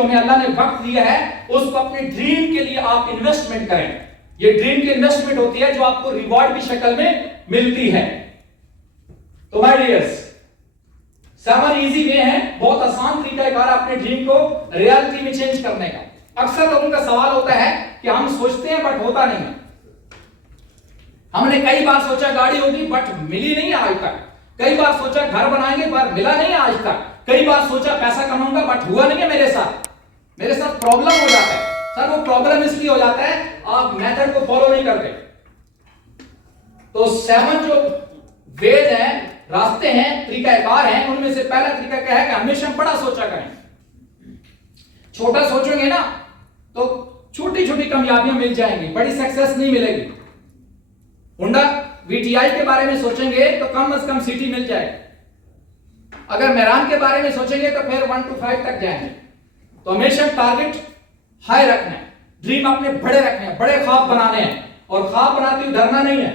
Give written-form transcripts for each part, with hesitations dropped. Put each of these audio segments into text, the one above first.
जो हमें अल्लाह ने वक्त दिया है उसको अपने ड्रीम के लिए आप इन्वेस्टमेंट करें। ये ड्रीम की इन्वेस्टमेंट होती है जो आपको रिवॉर्ड की शक्ल में मिलती है। तो माय डियर्स, 7 इजी वे हैं, बहुत आसान तरीका है अपने ड्रीम को रियलिटी में चेंज करने का। अक्सर लोगों का सवाल होता है कि हम सोचते हैं बट होता नहीं है। हमने कई बार सोचा गाड़ी होगी बट मिली नहीं आज तक, कई बार सोचा घर बनाएंगे पर मिला नहीं आज तक, कई बार सोचा पैसा कमाऊंगा बट हुआ नहीं है मेरे साथ प्रॉब्लम हो जाता है। सर वो प्रॉब्लम इसलिए हो जाता है आप मेथड को फॉलो नहीं करते। तो 7 जो वेज हैं, रास्ते हैं, तरीकाकार हैं, उनमें से पहला तरीका क्या है कि हमेशा बड़ा सोचा करें। छोटा सोचेंगे ना तो छोटी छोटी कामयाबियां मिल जाएंगी, बड़ी सक्सेस नहीं मिलेगी। होंडा वीटीआई के बारे में सोचेंगे तो कम से कम सिटी मिल जाए। अगर मेहरान के बारे में सोचेंगे तो फिर 1 to 5 तक जाएंगे। तो हमेशा टारगेट हाई रखना है, ड्रीम अपने बड़े रखने हैं, बड़े ख्वाब बनाने हैं, और ख्वाब बनाते हुए डरना नहीं है।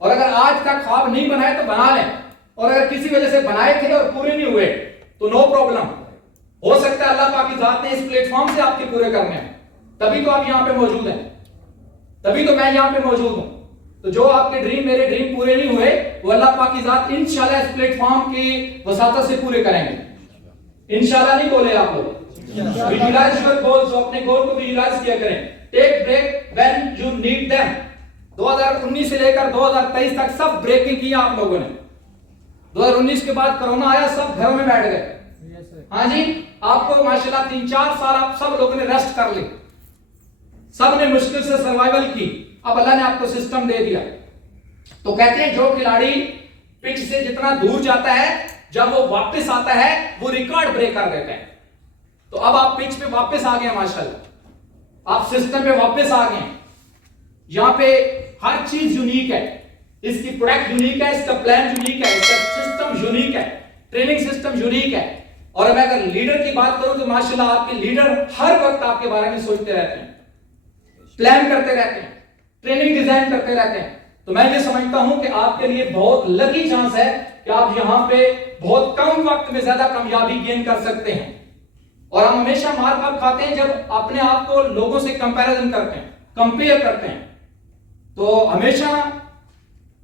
और अगर आज तक ख्वाब नहीं बनाए तो बना लें, और अगर किसी वजह से बनाए थे और पूरे नहीं हुए तो नो प्रॉब्लम, हो सकता है अल्लाह पाक की जात ने इस प्लेटफॉर्म से आपके पूरे करने हैं, तभी तो आप यहां पे मौजूद हैं, तभी तो मैं यहां पे मौजूद हूं। तो जो आपके ड्रीम, मेरे ड्रीम पूरे नहीं हुए वो अल्लाह पाक की जात इंशाल्लाह इस प्लेटफॉर्म की वसातत से पूरे करेंगे। इंशाल्लाह नहीं बोले आप लोग, विजुअलाइज योर गोल्स, अपने गोल को विजुअलाइज किया करें। Take break when you need them. 2019 से लेकर 2023 तक सब ब्रेकिंग किया आप लोगों ने। 2019 के बाद कोरोना आया, सब घरों में बैठ गए। हाँ जी, आपको माशाल्लाह 3-4 साल आप सब लोगों ने रेस्ट कर ली, सब ने मुश्किल से सर्वाइवल की, अब अल्लाह ने आपको सिस्टम दे दिया। तो कहते हैं जो खिलाड़ी पिच से जितना दूर जाता है जब वो वापस आता है वो रिकॉर्ड ब्रेक कर देता है। तो अब आप पिच पे वापस आ गए माशाल्लाह, आप सिस्टम पे वापस आ गए। यहां पे हर चीज यूनिक है, इसकी प्रोडक्ट यूनिक है, इसका प्लान यूनिक है, इसका सिस्टम यूनिक है, ट्रेनिंग सिस्टम यूनिक है। और मैं अगर लीडर की बात करूं तो माशाल्लाह आपके लीडर हर वक्त आपके बारे में सोचते रहते हैं, प्लान करते रहते हैं, ट्रेनिंग डिजाइन करते रहते हैं। तो मैं ये समझता हूं कि आपके लिए बहुत लकी चांस है कि आप यहां पे बहुत कम वक्त में ज्यादा कामयाबी गेन कर सकते हैं। और हम हमेशा मार कब खाते हैं जब अपने आप को लोगों से कंपैरिजन करते हैं, कंपेयर करते हैं। तो हमेशा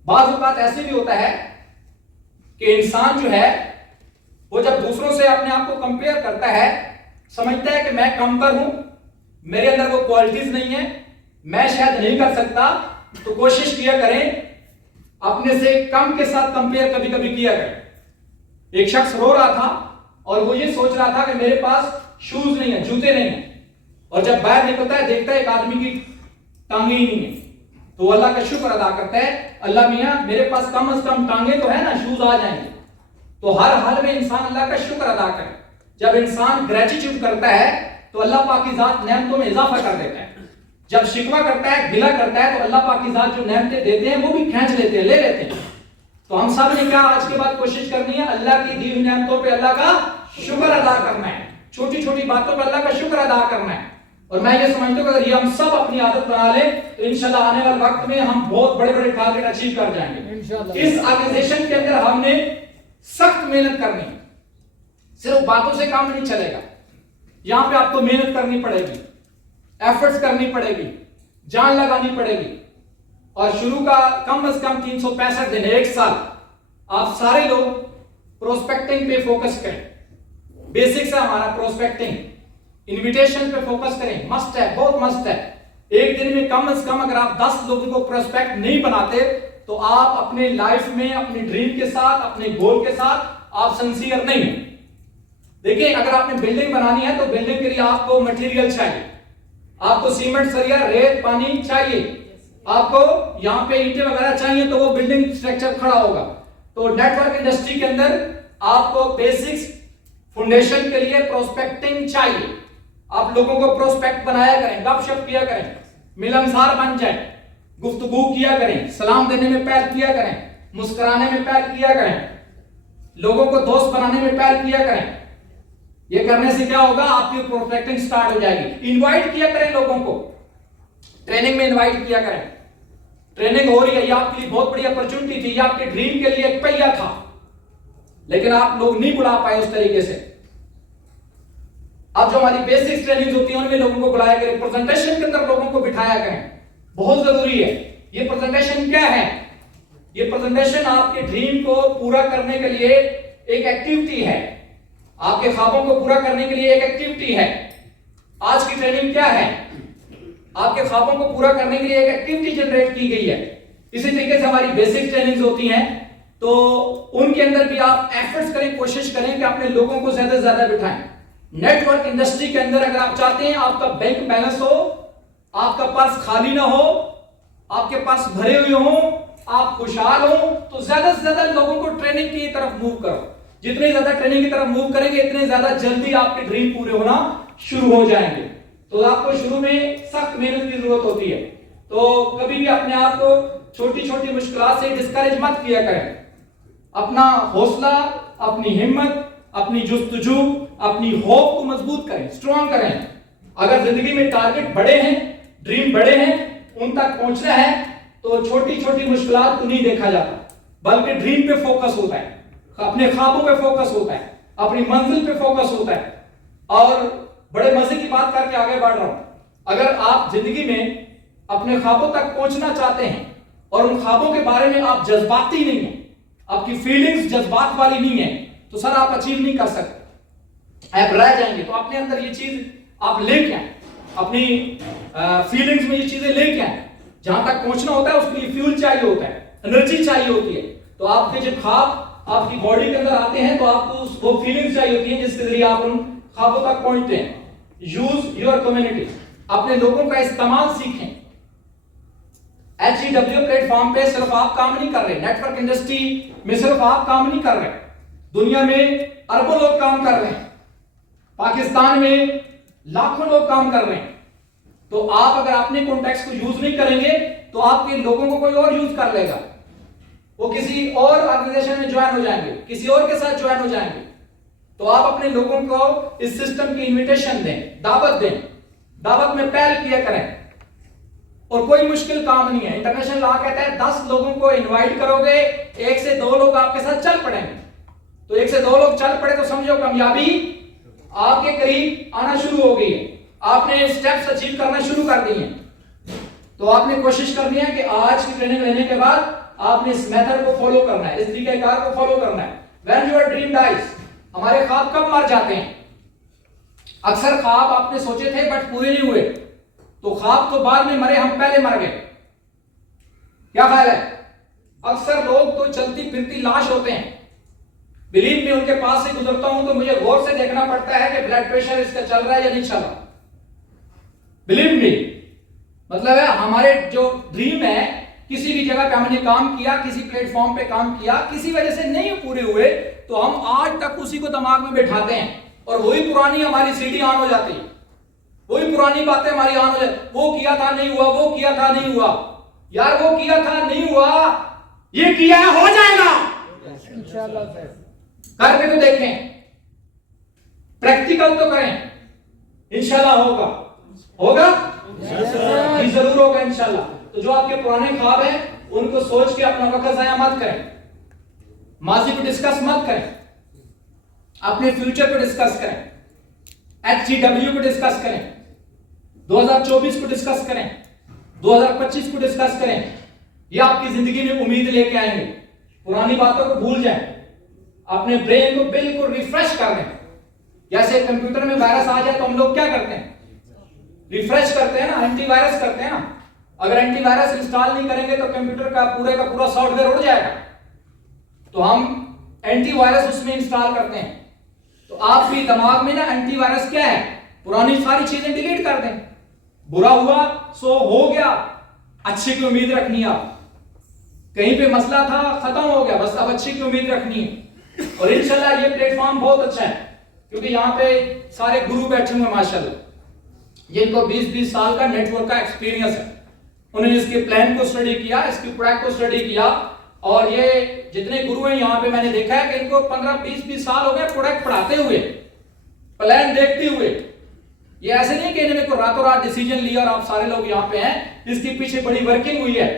बाज़ औक़ात ऐसे भी होता है कि इंसान जो है वो जब दूसरों से अपने आप को कंपेयर करता है, समझता है कि मैं कमतर हूं, मेरे अंदर वो क्वालिटीज नहीं है, मैं शायद नहीं कर सकता। तो कोशिश किया करें अपने से कम के साथ कंपेयर कभी कभी किया करें। एक शख्स रो रहा था और वो ये सोच रहा था कि मेरे पास शूज नहीं है, जूते नहीं है, और जब बाहर निकलता है देखता है एक आदमी की टांगे ही नहीं है, तो अल्लाह का शुक्र अदा करता है, अल्लाह मियां मेरे पास कम से कम टांगे तो है ना, शूज आ जाएंगे। तो हर हाल में इंसान अल्लाह का शुक्र अदा करे। जब इंसान ग्रेटिट्यूड करता है तो अल्लाह पाक की जात नेमतों में इजाफा कर देता है। जब शिकवा करता है, गिला करता है, तो अल्लाह पाक की जात जो नेमतें देते हैं वो भी खींच लेते हैं, ले लेते हैं। तो हम सब ने क्या आज के बाद कोशिश करनी है, अल्लाह की दी हुई नेमतों पे अल्लाह का शुक्र अदा करना है, छोटी छोटी बातों पर अल्लाह का शुक्र अदा करना है। और मैं ये समझता हूं कि अगर ये हम सब अपनी आदत बना लें तो इंशाल्लाह आने वाले वक्त में हम बहुत बड़े बड़े टारगेट अचीव कर जाएंगे। इस ऑर्गेनाइजेशन के अंदर हमने सख्त मेहनत करनी, सिर्फ बातों से काम नहीं चलेगा। यहां पे आपको मेहनत करनी पड़ेगी, एफर्ट्स करनी पड़ेगी, जान लगानी पड़ेगी। और शुरू का कम से कम 365 दिन, 1 साल आप सारे लोग प्रोस्पेक्टिंग पे फोकस करें। बेसिक्स है हमारा प्रोस्पेक्टिंग, इन्विटेशन पे फोकस करें, मस्ट है, बहुत मस्ट है। एक दिन में कम से कम अगर आप 10 लोगों को प्रोस्पेक्ट नहीं बनाते तो आप अपने लाइफ में अपनी ड्रीम के साथ, अपने गोल के साथ आप सिंसियर नहीं हैं। देखिए, अगर आपने बिल्डिंग बनानी है तो बिल्डिंग के लिए आपको मटेरियल चाहिए, आपको सीमेंट, सरिया, रेत, पानी चाहिए, आपको यहां पे ईंटें वगैरह चाहिए, तो वो बिल्डिंग स्ट्रक्चर खड़ा होगा। तो नेटवर्क इंडस्ट्री के अंदर आपको बेसिक्स फाउंडेशन के लिए प्रोस्पेक्टिंग चाहिए। आप लोगों को प्रोस्पेक्ट बनाया करें, गपशप किया करें, मिलनसार बन जाए, गुफ्तगू किया करें, सलाम देने में पहल किया करें, मुस्कुराने में पहल किया करें, लोगों को दोस्त बनाने में पहल किया करें। ये करने से क्या होगा, आपकी प्रोस्पेक्टिंग स्टार्ट हो जाएगी। इनवाइट किया करें लोगों को, ट्रेनिंग में इनवाइट किया करें। ट्रेनिंग हो रही है, ये आपके लिए बहुत बड़ी अपॉर्चुनिटी थी, ये आपके ड्रीम के लिए एक पहिया था, लेकिन आप लोग नहीं बुला पाए उस तरीके से। अब जो हमारी बेसिक ट्रेनिंग होती है उनमें लोगों को बुलाया करें, प्रेजेंटेशन के अंदर लोगों को बिठाया करें, बहुत जरूरी है। ये प्रेजेंटेशन क्या है? ये प्रेजेंटेशन आपके ड्रीम को पूरा करने के लिए एक एक्टिविटी है, आपके ख्वाबों को पूरा करने के लिए एक एक्टिविटी है। आज की ट्रेनिंग क्या है? आपके ख्वाबों को पूरा करने के लिए एक एक्टिविटी जनरेट की गई है। इसी तरीके से हमारी बेसिक ट्रेनिंग्स होती हैं, तो उनके अंदर भी आप एफर्ट्स करें, कोशिश करें कि अपने लोगों को ज्यादा से ज्यादा बिठाएं। नेटवर्क इंडस्ट्री के अंदर अगर आप चाहते हैं आपका बैंक बैलेंस हो, आपका पर्स खाली ना हो, आपके पास भरे हुए हो, आप खुशहाल हो, तो ज्यादा से ज्यादा लोगों को ट्रेनिंग की तरफ मूव करो। जितने ज्यादा ट्रेनिंग की तरफ मूव करेंगे इतने ज्यादा जल्दी आपके ड्रीम पूरे होना शुरू हो जाएंगे। तो आपको शुरू में सख्त मेहनत की जरूरत होती है, तो कभी भी अपने आप को छोटी छोटी मुश्किलात से डिस्करेज मत किया करें। अपना हौसला, अपनी हिम्मत, अपनी जुस्तजू, अपनी होप को मजबूत करें, स्ट्रॉन्ग करें। अगर जिंदगी में टारगेट बड़े हैं, ड्रीम बड़े हैं, उन तक पहुंचना है, तो छोटी छोटी मुश्किलात को नहीं देखा जाता, बल्कि ड्रीम पे फोकस होता है, अपने ख्वाबों पे फोकस होता है, अपनी मंजिल पे फोकस होता है। और बड़े मजे की बात करके आगे बढ़ रहा हूं, अगर आप जिंदगी में अपने ख्वाबों तक पहुंचना चाहते हैं और उन ख्वाबों के बारे में आप जज्बाती नहीं है, आपकी फीलिंग्स जज्बात वाली नहीं है, तो सर आप अचीव नहीं कर सकते, आप रह जाएंगे। तो अपने अंदर ये चीज आप लेके आए, अपनी फीलिंग्स में ये चीजें लेके आए। जहां तक पहुंचना होता है उसके लिए फ्यूल चाहिए होता है, एनर्जी चाहिए होती है। तो आपके जब ख्वाब आपकी बॉडी के अंदर आते हैं तो आपको वो फीलिंग्स चाहिए होती है जिसके जरिए आप उन ख्वाबों तक पहुंचते हैं। यूज योर कम्युनिटी, अपने लोगों का इस्तेमाल सीखें। HEW प्लेटफॉर्म पे सिर्फ आप काम नहीं कर रहे, नेटवर्क इंडस्ट्री में सिर्फ आप काम नहीं कर रहे, दुनिया में अरबों लोग काम कर रहे हैं, पाकिस्तान में लाखों लोग काम कर रहे हैं। तो आप अगर अपने कॉन्टेक्ट को यूज नहीं करेंगे तो आपके लोगों को कोई और यूज कर लेगा, वो किसी और ऑर्गेनाइजेशन में ज्वाइन हो जाएंगे, किसी और के साथ ज्वाइन हो जाएंगे। तो आप अपने लोगों को इस सिस्टम की इनविटेशन दें, दावत दें, दावत में पहल किया करें। और कोई मुश्किल काम नहीं है। इंटरनेशनल लॉ कहता है 10 लोगों को इनवाइट करोगे, 1 से 2 लोग आपके साथ चल पड़ेंगे। तो 1 से 2 लोग चल पड़े तो समझो कामयाबी आपके करीब आना शुरू हो गई है, आपने स्टेप्स अचीव करना शुरू कर दिए हैं। तो आपने कोशिश करनी है कि आज की ट्रेनिंग लेने के बाद आपने इस मेथड को फॉलो करना है, इस तरीकेकार को फॉलो करना है। व्हेन योर ड्रीम डाइज, हमारे ख्वाब कब मर जाते हैं? अक्सर ख्वाब आपने सोचे थे बट पूरे नहीं हुए, तो ख्वाब तो बाद में मरे, हम पहले मर गए। क्या ख्याल है? अक्सर लोग तो चलती फिरती लाश होते हैं। बिलीव में उनके पास से गुजरता हूं तो मुझे गौर से देखना पड़ता है कि ब्लड प्रेशर इसका चल रहा है या नहीं चल रहा। बिलीव में मतलब है हमारे जो ड्रीम है, किसी भी जगह पे हमने काम किया, किसी प्लेटफॉर्म पे काम किया, किसी वजह से नहीं पूरे हुए, तो हम आज तक उसी को दिमाग में बैठाते हैं और वही पुरानी हमारी सीढ़ी ऑन हो जाती है, वही पुरानी बातें हमारी ऑन हो जाती। वो किया था नहीं हुआ, वो किया था नहीं हुआ, यार वो किया था नहीं हुआ, ये किया है हो जाएगा इंशाल्लाह। करके तो देखें, प्रैक्टिकल तो करें, इंशाल्लाह होगा, होगा जी जरूर होगा इंशाल्लाह। तो जो आपके पुराने ख्वाब हैं उनको सोच के अपना वक्त जाया मत करें, माजी को डिस्कस मत करें, अपने फ्यूचर को डिस्कस करें, HEW को डिस्कस करें, 2024 को डिस्कस करें, 2025 को डिस्कस करें। ये आपकी जिंदगी में उम्मीद लेके आएंगे। पुरानी बातों को भूल जाएं, अपने ब्रेन को बिल्कुल रिफ्रेश कर दें। जैसे कंप्यूटर में वायरस आ जाए तो हम लोग क्या करते हैं? रिफ्रेश करते हैं ना, एंटीवायरस करते हैं ना। अगर एंटीवायरस इंस्टॉल नहीं करेंगे तो कंप्यूटर का पूरा सॉफ्टवेयर उड़ जाएगा। तो हम एंटीवायरस उसमें इंस्टॉल करते हैं। तो आप भी दिमाग में ना एंटीवायरस क्या है, पुरानी सारी चीजें डिलीट कर दें। बुरा हुआ सो हो गया, अच्छे की उम्मीद रखनी है। आप कहीं पे मसला था खत्म हो गया, बस अब अच्छे की उम्मीद रखनी है। और इंशाल्लाह ये प्लेटफॉर्म बहुत अच्छा है क्योंकि यहाँ पे सारे गुरु बैठे हुए माशाल्लाह, जिनको 20-20 साल का नेटवर्क का एक्सपीरियंस है। उन्होंने इसके प्लान को स्टडी किया, इसकी प्रोडक्ट को स्टडी किया। और ये जितने गुरु हैं यहाँ पे मैंने देखा है कि इनको 15-20 साल हो गए प्रोडक्ट पढ़ाते हुए, प्लान देखते हुए। ये ऐसे नहीं कि इन्होंने को रातों रात डिसीजन लिया और आप सारे लोग यहाँ पे हैं, इसके पीछे बड़ी वर्किंग हुई है।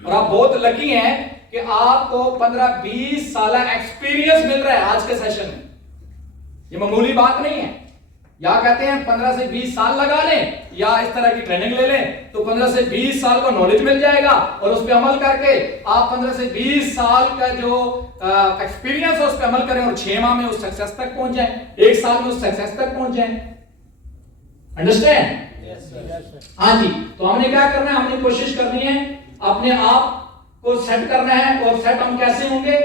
और आप बहुत लकी हैं कि आपको 15-20 साल एक्सपीरियंस मिल रहा है आज के सेशन में। ये मामूली बात नहीं है। या कहते हैं 15 से 20 साल लगा लें या इस तरह की ट्रेनिंग ले लें तो 15 से 20 साल का नॉलेज मिल जाएगा और उस पर अमल करके आप 15 से 20 साल का जो एक्सपीरियंस है उस पर अमल करें और 6 माह में उस सक्सेस तक पहुंच जाएं, 1 साल में उस सक्सेस तक पहुंच जाएं। अंडरस्टैंड? हाँ जी। तो हमने क्या करना है, हमने कोशिश करनी है अपने आप को सेट करना है। और सेट हम कैसे होंगे?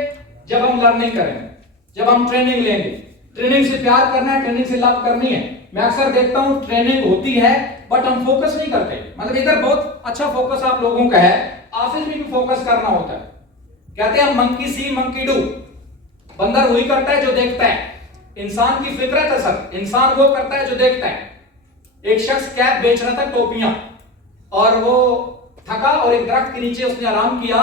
जब हम लर्निंग करेंगे, जब हम ट्रेनिंग लेंगे। ट्रेनिंग से प्यार करना है, ट्रेनिंग से लव करनी है। मैं अक्सर देखता हूं ट्रेनिंग होती है बट हम फोकस नहीं करते। मतलब इधर बहुत अच्छा फोकस आप लोगों का है, ऑफिस में भी फोकस करना होता है। कहते हैं मंकी सी मंकी डू, बंदर वही करता है जो देखता है। इंसान की फितरत है सर, इंसान वो करता है जो देखता है। एक शख्स कैप बेच रहा था, टोपियां, और वो थका और एक दरख्त के नीचे उसने आराम किया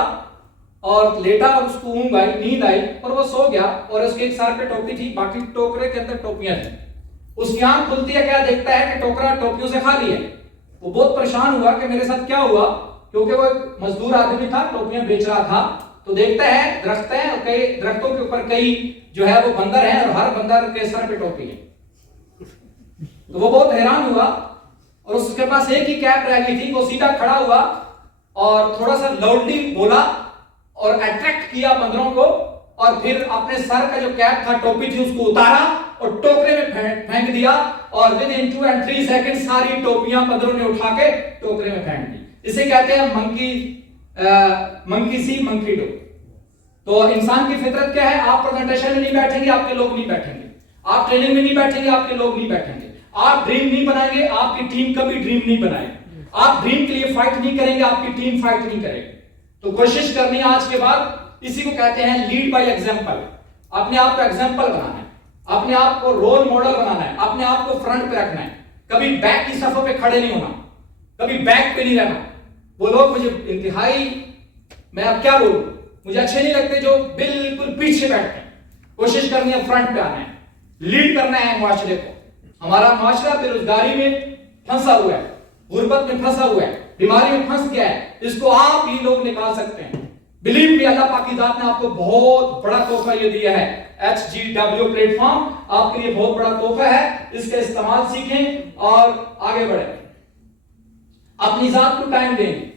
और लेटा और उसको ऊँघ आई, नींद आई और वो सो गया। और उसके एक सर पे टोपी थी, बाकी टोकरे के अंदर टोपियां थी। उसकी आंख खुलती है, क्या देखता है कि टोकरा टोपियों से खाली है। वो बहुत परेशान हुआ कि मेरे साथ क्या हुआ, क्योंकि वो एक मजदूर आदमी था, टोपियां बेच रहा था। तो देखता है दरख्त है और कई दरख्तों के ऊपर कई जो है वो बंदर हैं और हर बंदर के सर पे टोपी है। तो वो बहुत हैरान हुआ और उसके पास एक ही कैप रह गई थी। वो सीधा खड़ा हुआ और थोड़ा सा लाउडली बोला और अट्रैक्ट किया बंदरों को, और फिर अपने सर का जो कैप था, टोपी थी, उसको उतारा और टोकरे में फेंक दिया। और विद इन 2 और 3 सेकंड सारी टोपियां बंदरों ने उठा के टोकरे में फेंक दी। इसे कहते हैं मंकी सी मंकी डू। तो इंसान की फितरत क्या है? आप प्रेजेंटेशन में नहीं बैठेंगे, आपके लोग नहीं बैठेंगे। आप ट्रेनिंग में नहीं बैठेंगे, आपके लोग नहीं बैठेंगे। आप ड्रीम नहीं बनाएंगे, आपकी टीम कभी ड्रीम नहीं बनाएगी। आप ड्रीम के लिए फाइट नहीं करेंगे, आपकी टीम फाइट नहीं करेगी। तो कोशिश करनी है आज के बाद, इसी को कहते हैं लीड बाय एग्जांपल। अपने आप को एग्जांपल बनाना है, अपने आप को रोल मॉडल बनाना है, अपने आप को फ्रंट पे रखना है। कभी बैक की सफों पे खड़े नहीं होना, कभी बैक पे नहीं रहना। वो लोग मुझे इंतहाई, मैं अब क्या बोलूं, मुझे अच्छे नहीं लगते जो बिल्कुल पीछे बैठते हैं। कोशिश करनी है फ्रंट पे आना है, लीड करना है मुआशरे को। हमारा मुआशरा बेरोजगारी में फंसा हुआ है, गुर्बत में फंसा हुआ है, बीमारी में फंस गया है। इसको आप ही लोग निकाल सकते हैं। बिलीव मी, अल्लाह पाक की जात ने आपको बहुत बड़ा तोहफा ये दिया है। HGW प्लेटफॉर्म आपके लिए बहुत बड़ा तोहफा है। इसका इस्तेमाल सीखें और आगे बढ़ें। अपनी जात को टाइम दें,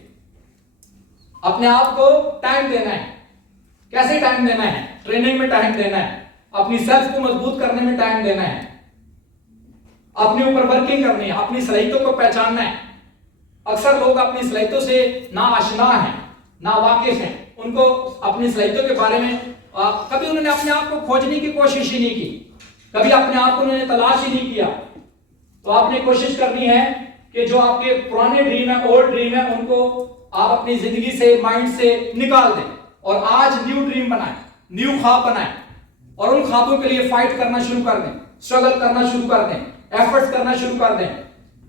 अपने आप को टाइम देना है। कैसे टाइम देना है? ट्रेनिंग में टाइम देना है, अपनी सेल्फ को मजबूत करने में टाइम देना है, अपने ऊपर वर्किंग करनी है, अपनी सलाहियतों को पहचानना है। अक्सर लोग अपनी सलाहियतों से ना आशना है, ना वाकिफ हैं। उनको अपनी सलाहियतों के बारे में कभी उन्होंने अपने आप को खोजने की कोशिश ही नहीं की, कभी अपने आप को उन्होंने तलाश ही नहीं किया। तो आपने कोशिश करनी है कि जो आपके पुराने ड्रीम है, ओल्ड ड्रीम है, उनको आप अपनी जिंदगी से, माइंड से निकाल दें और आज न्यू ड्रीम बनाएं, न्यू ख्वाब बनाएं और उन ख्वाबों के लिए फाइट करना शुरू कर दें, स्ट्रगल करना शुरू कर दें, एफर्ट्स करना शुरू कर दें।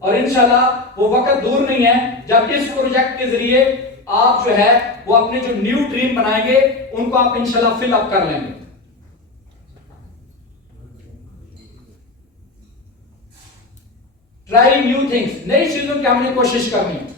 और इंशाल्लाह वो वक्त दूर नहीं है जब इस प्रोजेक्ट के जरिए आप जो है वो अपने जो न्यू ड्रीम बनाएंगे उनको आप इंशाल्लाह फिल अप कर लेंगे। ट्राई न्यू थिंग्स, नई चीजों की हमने कोशिश करनी है।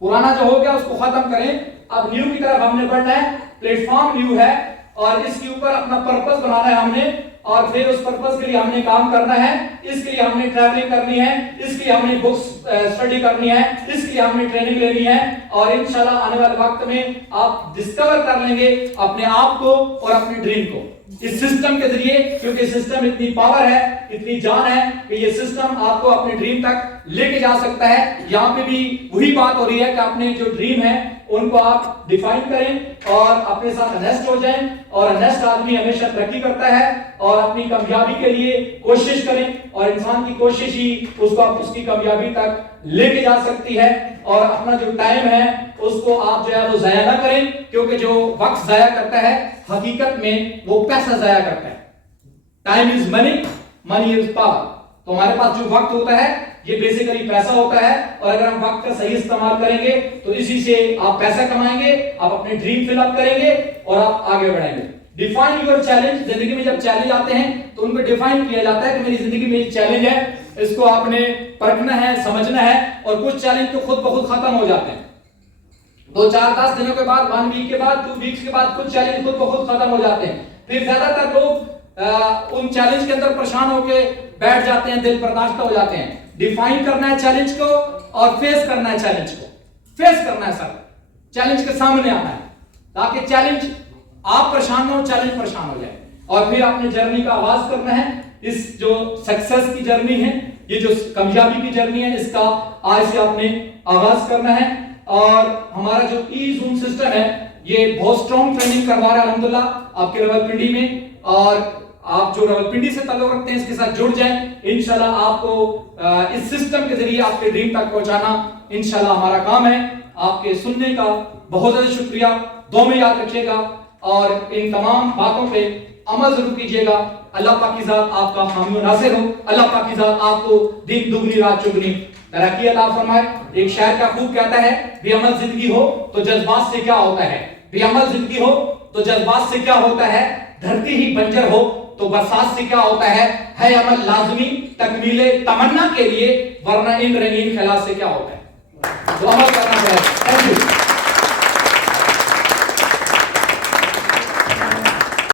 पुराना जो हो गया उसको खत्म करें, अब न्यू की तरफ हमने बढ़ना है। प्लेटफॉर्म न्यू है और इसके ऊपर अपना पर्पस बनाना है हमने, और फिर उस पर्पस के लिए हमने काम करना है। इसके लिए हमने ट्रैवलिंग करनी है, इसके लिए हमने बुक्स स्टडी करनी है, इसके लिए हमने ट्रेनिंग लेनी है। और इंशाल्लाह आने वाले वक्त में आप डिस्कवर कर लेंगे अपने आप को और अपने ड्रीम को इस सिस्टम के जरिए, क्योंकि सिस्टम इतनी पावर है, इतनी जान है कि ये सिस्टम आपको अपने ड्रीम तक लेके जा सकता है। यहाँ पे भी वही बात हो रही है कि अपने जो ड्रीम है उनको आप डिफाइन करें और अपने साथ अनेस्ट हो जाएं। और अनेस्ट आदमी हमेशा तरक्की करता है और अपनी कामयाबी के लिए कोशिश करें, और इंसान की कोशिश ही उसको उसकी कामयाबी तक लेके जा सकती है। और अपना जो टाइम है उसको आप जो है वो जाया ना करें, क्योंकि जो वक्त जाया करता है हकीकत में वो पैसा जाया करता है। Time is money, money is power. तो हमारे पास जो वक्त होता है ये बेसिकली पैसा होता है, और अगर हम वक्त का सही इस्तेमाल करेंगे तो इसी से आप पैसा कमाएंगे, आप अपने ड्रीम फिल अप करेंगे और आप आगे बढ़ेंगे। Define your challenge. जिंदगी में जब चैलेंज आते हैं तो उनको डिफाइन किया जाता है कि मेरी जिंदगी में चैलेंज है, इसको आपने परखना है, समझना है। और कुछ चैलेंज तो खुद ब खुद खत्म हो जाते हैं। 2, 4, 10 दिनों के बाद, 1 वीक के बाद, 2 वीक्स के बाद कुछ चैलेंज खुद ब खुद खत्म हो जाते हैं। फिर ज्यादातर लोग उन चैलेंज के अंदर परेशान होकर बैठ जाते हैं, दिल बर्दाश्त हो जाते हैं। डिफाइन करना है चैलेंज को और फेस करना है चैलेंज को। फेस करना है सर, चैलेंज के सामने आना है ताकि चैलेंज आप परेशान हो, चैलेंज परेशान हो जाए। और फिर आपने जर्नी का आगाज करना है। इस जो सक्सेस की जर्नी है, ये जो कामयाबी की जर्नी है, इसका आज से आपने आगाज करना है। और हमारा जो ई जूम सिस्टम है ये बहुत स्ट्रॉन्ग ट्रेनिंग करवा रहा है अल्हम्दुलिल्लाह आपके रावलपिंडी में। और आप जो रावलपिंडी से ताल्लुक रखते हैं इसके साथ जुड़ जाएं। इंशाल्लाह आपको इस सिस्टम के जरिए आपके ड्रीम तक पहुंचाना इंशाल्लाह हमारा काम है। आपके सुनने का बहुत ज्यादा शुक्रिया, दो में याद रखिएगा और इन तमाम बातों पे अमल जरूर कीजिएगा। अल्लाह पाक की जात आपका हामी नासिर हो। अल्लाह पाक की जात आपको दिन दुगनी रात चुगनी तरक्की अता फरमाए। एक शायर का खूब कहता है, बेअमल जिंदगी हो तो जज्बात से क्या होता है, बेअमल जिंदगी हो तो जज्बात से क्या होता है, धरती ही बंजर हो तो बरसात से क्या होता है अमल लाजमी तकमीले तमन्ना के लिए, वरना इन रंगीन ख्यालात से क्या होता है। तो अमल करना है। Thank you.